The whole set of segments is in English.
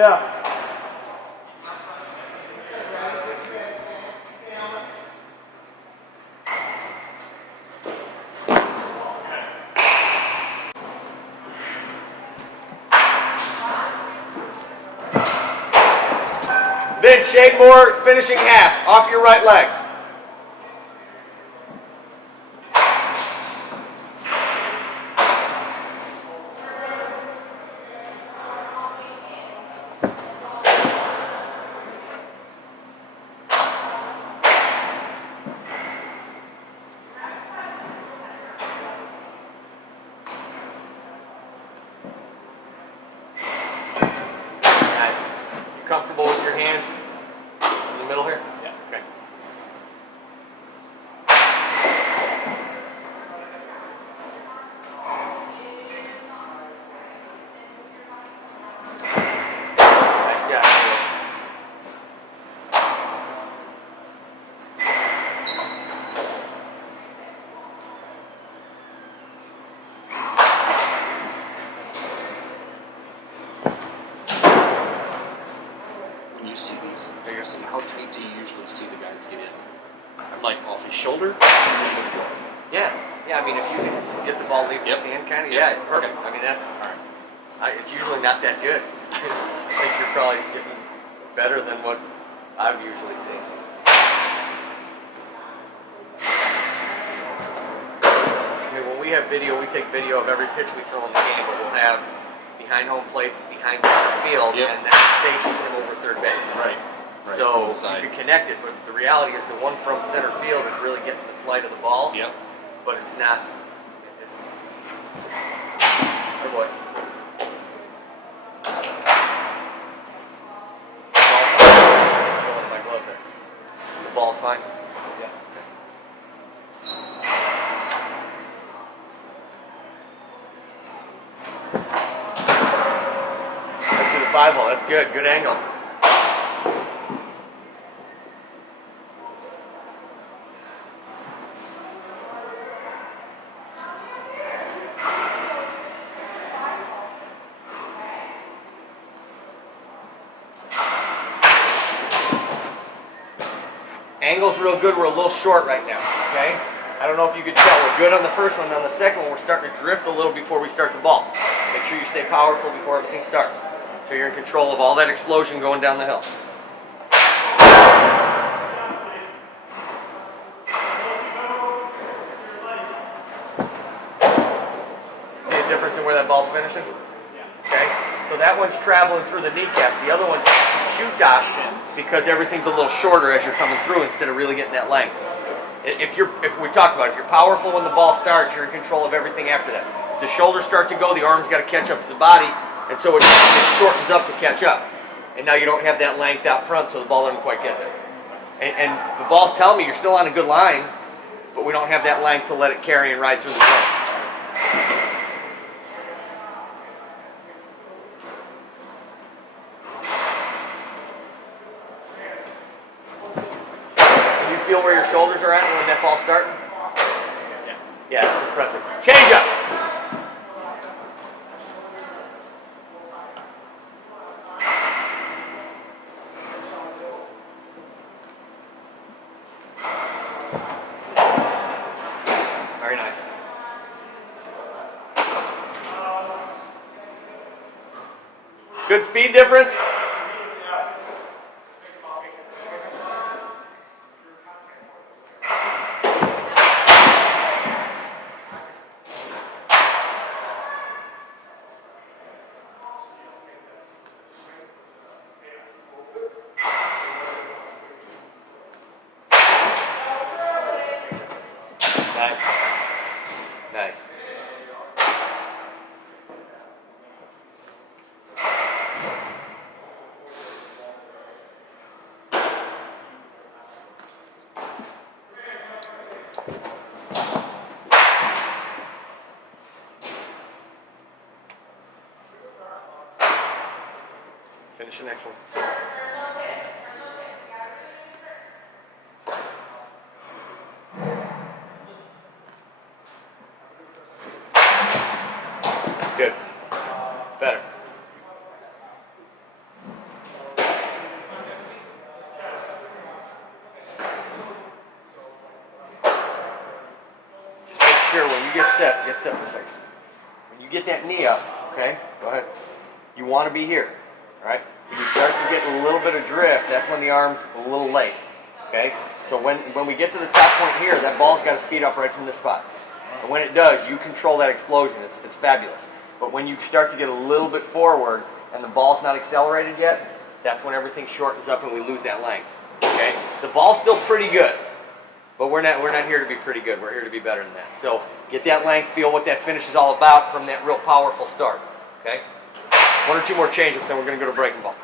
Yeah. Vince, shade more, finishing half, off your right leg. Nice. You comfortable with your hands in the middle here? Yeah. Okay. Nice job. When you see these figures, how tight do you usually see the guys get in? I'm like off his shoulder. Yeah. Yeah, I mean, if you can get the ball leave his hand, kind of, yeah, perfect. I mean, that's, All right. it's usually not that good. I think you're probably getting better than what I've usually seen. Okay, when we have video, we take video of every pitch we throw in the game, but we'll have behind home plate, behind center field, Yep. and then facing him over third base. Right. So From the side. you can connect it, but the reality is the one from center field is really getting the flight of the ball, Yep. but it's not. It's good boy. My glove there. The ball's fine. Yeah. Let's do the 5-hole. That's good. Good angle. Angle's real good. We're a little short right now, okay? I don't know if you could tell. We're good on the first one. On the second one, we're starting to drift a little before we start the ball. Make sure you stay powerful before everything starts. So you're in control of all that explosion going down the hill. See a difference in where that ball's finishing? Okay? So that one's traveling through the kneecaps. The other one, shoot dot, because everything's a little shorter as you're coming through instead of really getting that length. If we talked about it, if you're powerful when the ball starts, you're in control of everything after that. If the shoulders start to go, the arm's got to catch up to the body, and so it shortens up to catch up. And now you don't have that length out front, so the ball doesn't quite get there. And the ball's telling me you're still on a good line, but we don't have that length to let it carry and ride through the zone. Can you feel where your shoulders are at when that ball's starting? Yeah, that's impressive. Change up. Very nice. Good speed difference. Nice. Nice. Finish the next one. Good. Better. you get set for a second. When you get that knee up, okay, go ahead. You want to be here, all right? When you start to get a little bit of drift, that's when the arm's a little late, okay? So when we get to the top point here, that ball's got to speed up right from this spot. And when it does, you control that explosion. It's fabulous. But when you start to get a little bit forward and the ball's not accelerated yet, that's when everything shortens up and we lose that length, okay? The ball's still pretty good, but we're not here to be pretty good. We're here to be better than that. So get that length, feel what that finish is all about from that real powerful start, okay? One or two more change-ups, then we're going to go to breaking ball.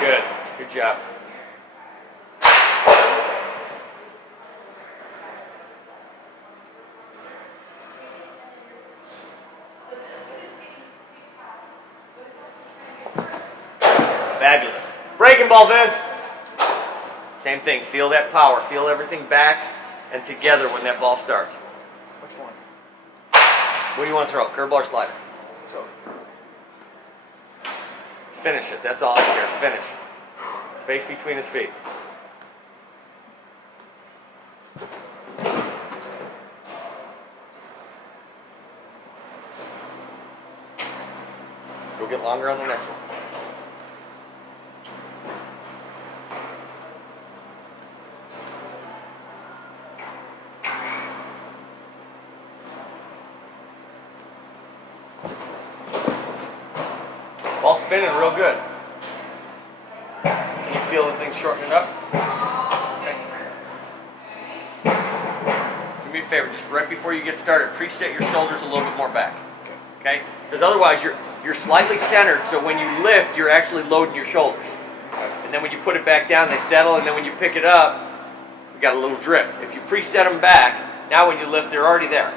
Good. Good job. Fabulous. Breaking ball, Vince. Same thing. Feel that power. Feel everything back and together when that ball starts. Which one? What do you want to throw? Curveball or slider? Finish it. That's all I care. Finish. Space between his feet. Go get longer on the next one. Ball spinning real good. Can you feel the thing shortening up? Okay. Do me a favor, just right before you get started, preset your shoulders a little bit more back. Okay? Because otherwise you're slightly centered, so when you lift, you're actually loading your shoulders. And then when you put it back down, they settle, and then when you pick it up, you got a little drift. If you preset them back, now when you lift, they're already there.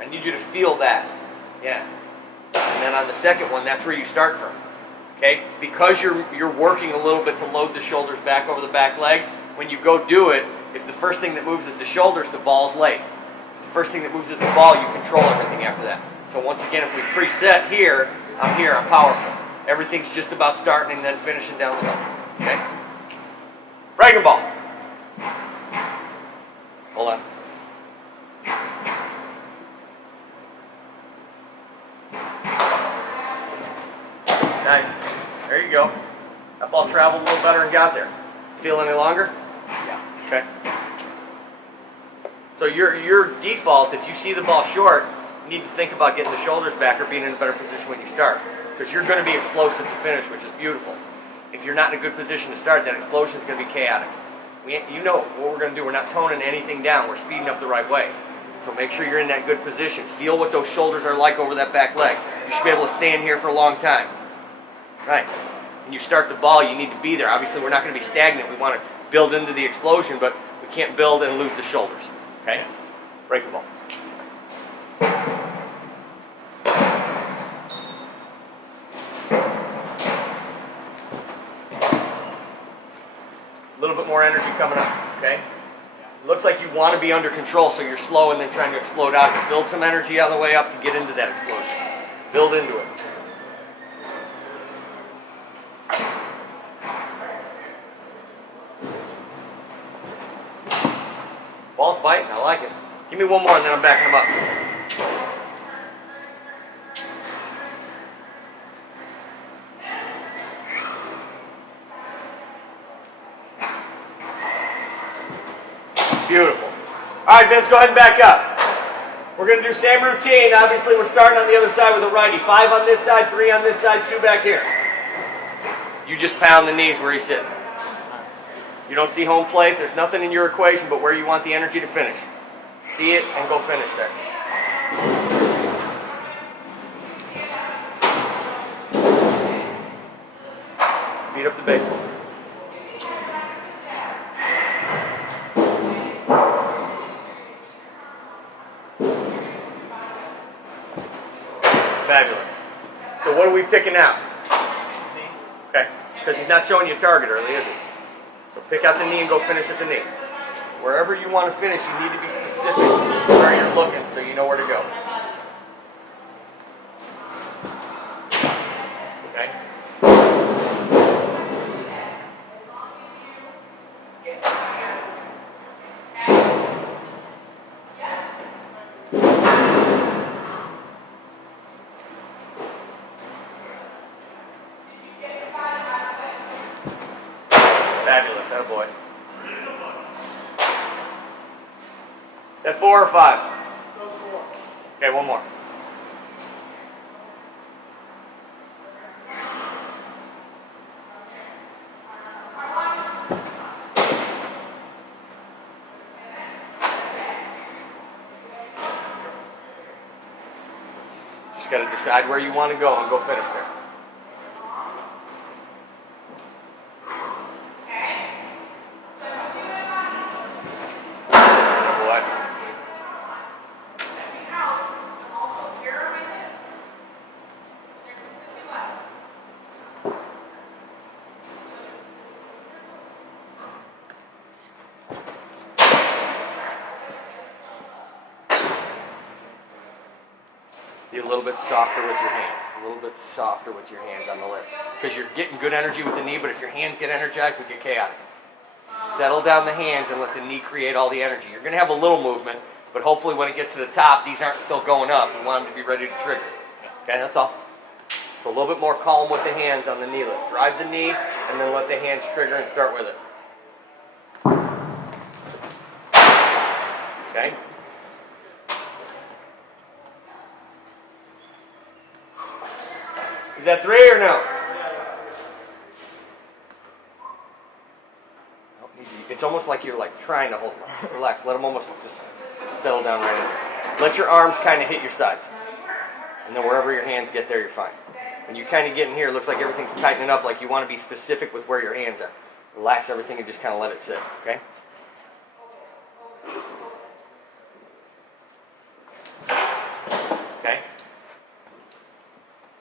I need you to feel that. Yeah. And then on the second one, that's where you start from. Okay? Because you're working a little bit to load the shoulders back over the back leg, when you go do it, if the first thing that moves is the shoulders, the ball's late. If the first thing that moves is the ball, you control everything after that. So once again, if we preset here, I'm powerful. Everything's just about starting and then finishing down the hill. Okay? Breaking ball. Hold on. Nice. There you go. That ball traveled a little better and got there. Feel any longer? Yeah. Okay. So your default, if you see the ball short, you need to think about getting the shoulders back or being in a better position when you start. Because you're going to be explosive to finish, which is beautiful. If you're not in a good position to start, that explosion is going to be chaotic. You know what we're going to do. We're not toning anything down. We're speeding up the right way. So make sure you're in that good position. Feel what those shoulders are like over that back leg. You should be able to stand here for a long time. Right. When you start the ball, you need to be there. Obviously, we're not going to be stagnant. We want to build into the explosion, but we can't build and lose the shoulders. Okay? Break the ball. A little bit more energy coming up, okay? It looks like you want to be under control, so you're slow and then trying to explode out. Build some energy on the way up to get into that explosion. Build into it. Ball's biting, I like it. Give me one more and then I'm backing him up. Beautiful. All right, Vince, go ahead and back up. We're going to do same routine. Obviously, we're starting on the other side with a righty. 5 on this side, 3 on this side, 2 back here. You just pound the knees where he's sitting. You don't see home plate. There's nothing in your equation but where you want the energy to finish. See it and go finish there. Speed up the baseball. Fabulous. So what are we picking out? Okay, because he's not showing you a target early, is he? So pick out the knee and go finish at the knee. Wherever you want to finish, you need to be specific where you're looking so you know where to go. Okay? That boy. That 4 or 5? Okay, one more. Just got to decide where you want to go and go finish there. Be a little bit softer with your hands. A little bit softer with your hands on the lift. Because you're getting good energy with the knee, but if your hands get energized, we get chaotic. Settle down the hands and let the knee create all the energy. You're going to have a little movement, but hopefully when it gets to the top, these aren't still going up. We want them to be ready to trigger. Okay, that's all. So a little bit more calm with the hands on the knee lift. Drive the knee, and then let the hands trigger and start with it. Okay? Is that 3 or no? It's almost like you're like trying to hold them. Relax. Let them almost just settle down right in there. Let your arms kind of hit your sides. And then wherever your hands get there, you're fine. When you kind of get in here, it looks like everything's tightening up, like you want to be specific with where your hands are. Relax everything and just kind of let it sit, okay? Okay?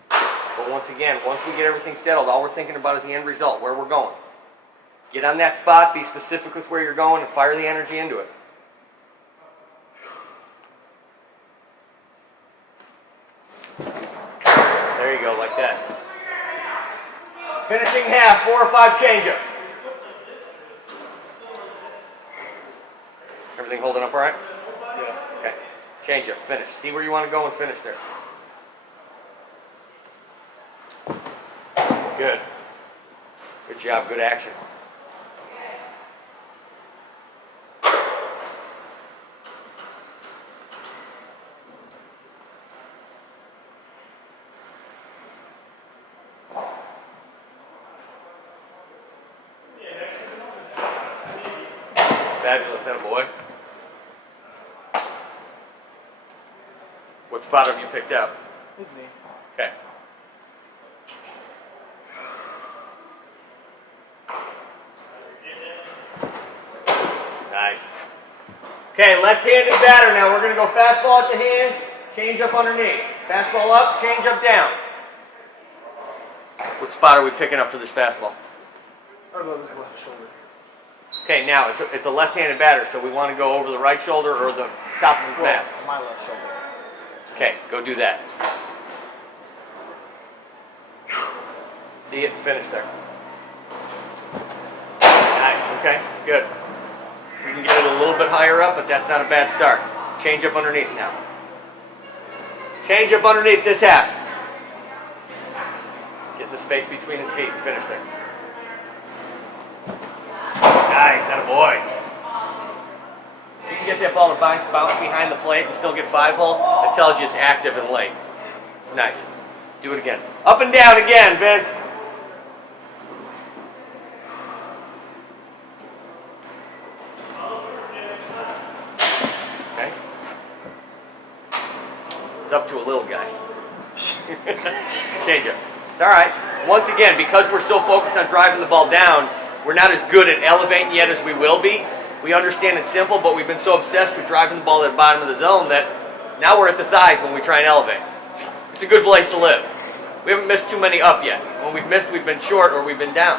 But once again, once we get everything settled, all we're thinking about is the end result, where we're going. Get on that spot, be specific with where you're going, and fire the energy into it. There you go, like that. Finishing half, 4 or 5 change-ups. Everything holding up all right? Yeah. Okay. Change up, finish. See where you want to go and finish there. Good. Good job, good action. Fabulous, that boy. What spot have you picked up? His knee. Okay. Nice. Okay, left-handed batter now. We're going to go fastball at the hands, change up underneath. Fastball up, change up down. What spot are we picking up for this fastball? Or above his left shoulder. Okay, now it's a left-handed batter, so we want to go over the right shoulder or the top of his mask. My left shoulder. Okay, go do that. See it and finish there. Nice, okay, good. You can get it a little bit higher up, but that's not a bad start. Change up underneath now. Change up underneath this half. Get the space between his feet and finish there. Nice, that a boy. You can get that ball to bounce behind the plate and still get 5-hole. That tells you it's active and late. It's nice. Do it again. Up and down again, Vince. Okay. It's up to a little guy. Change it. It's all right. Once again, because we're so focused on driving the ball down, we're not as good at elevating yet as we will be. We understand it's simple, but we've been so obsessed with driving the ball to the bottom of the zone that now we're at the thighs when we try and elevate. It's a good place to live. We haven't missed too many up yet. When we've missed, we've been short or we've been down.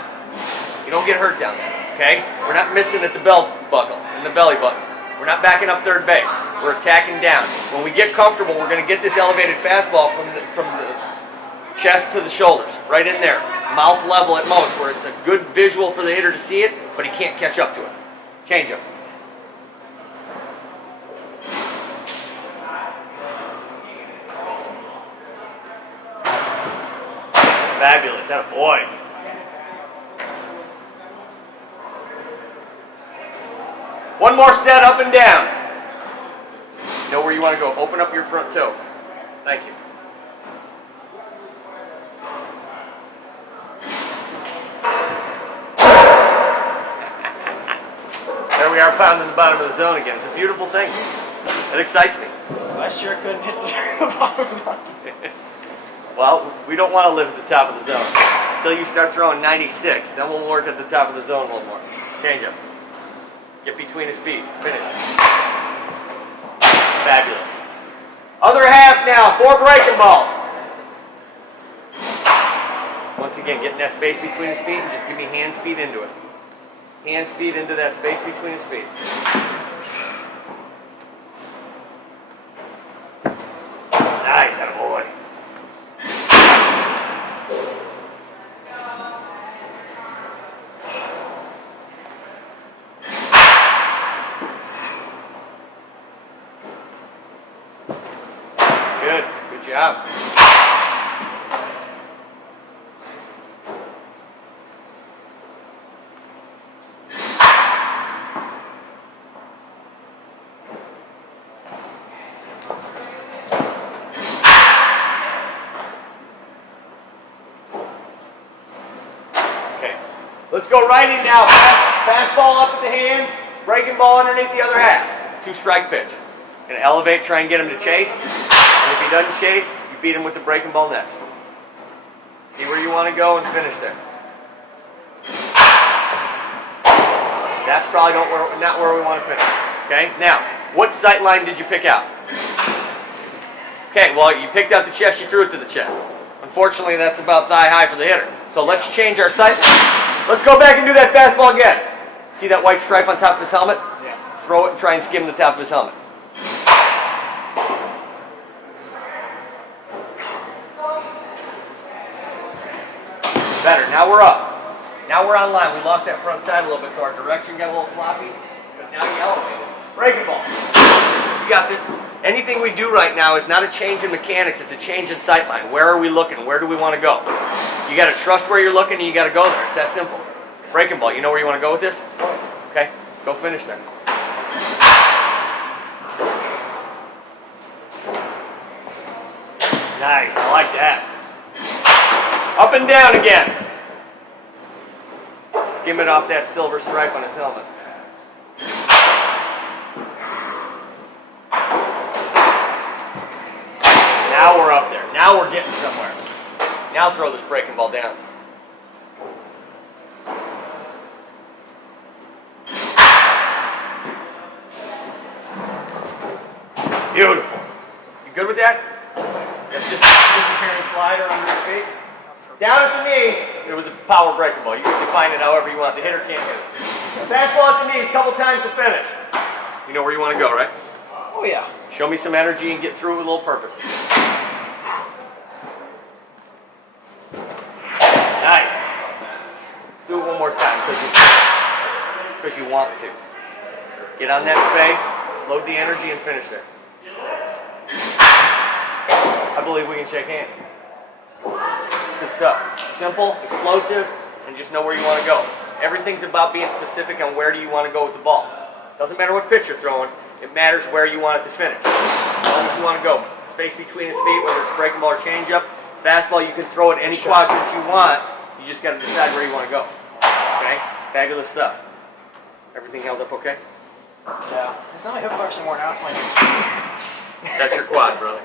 You don't get hurt down there, okay? We're not missing at the belt buckle, in the belly button. We're not backing up third base. We're attacking down. When we get comfortable, we're going to get this elevated fastball from the chest to the shoulders, right in there. Mouth level at most, where it's a good visual for the hitter to see it, but he can't catch up to it. Change him. Fabulous, that a boy. One more set up and down. Know where you want to go. Open up your front toe. Thank you. There we are, pounding the bottom of the zone again. It's a beautiful thing. It excites me. Last year I couldn't hit the bottom. Well, we don't want to live at the top of the zone. Until you start throwing 96, then we'll work at the top of the zone a little more. Change up. Get between his feet. Finish. Fabulous. Other half now. 4 breaking balls. Once again, getting that space between his feet and just give me hand speed into it. Hand speed into that space between his feet. Nice, attaboy. Good. Good job. Okay. Let's go righty now. Fastball up at the hands. Breaking ball underneath the other half. 2-strike pitch. Gonna elevate, try and get him to chase. And if he doesn't chase, you beat him with the breaking ball next. See where you want to go and finish there. That's probably not where we want to finish. Okay? Now, what sight line did you pick out? Okay, well, you picked out the chest, you threw it to the chest. Unfortunately, that's about thigh high for the hitter. So let's change our sight line. Let's go back and do that fastball again. See that white stripe on top of his helmet? Yeah. Throw it and try and skim the top of his helmet. Better. Now we're up. Now we're on line. We lost that front side a little bit, so our direction got a little sloppy. But now you elevated. Breaking ball. You got this. Anything we do right now is not a change in mechanics. It's a change in sight line. Where are we looking? Where do we want to go? You got to trust where you're looking, and you got to go there. It's that simple. Breaking ball. You know where you want to go with this? Okay. Go finish there. Nice. I like that. Up and down again. Skim it off that silver stripe on his helmet. Now we're up there. Now we're getting somewhere. Now throw this breaking ball down. Beautiful. You good with that? That's just a disappearing slider on your feet. Down at the knees, it was a power breaking ball. You can define it however you want. The hitter can't hit it. Fastball at the knees, couple times to finish. You know where you want to go, right? Oh yeah. Show me some energy and get through with a little purpose. Nice. Let's do it one more time because you want to. Get on that space, load the energy, and finish there. I believe we can shake hands. Good stuff. Simple, explosive, and just know where you want to go. Everything's about being specific on where do you want to go with the ball. Doesn't matter what pitch you're throwing, it matters where you want it to finish. As long as you want to go. Space between his feet, whether it's breaking ball or changeup. Fastball, you can throw it any quadrant you want. You just got to decide where you want to go. Okay? Fabulous stuff. Everything held up okay? Yeah. It's not my hip flexion more now, it's my That's your quad, brother.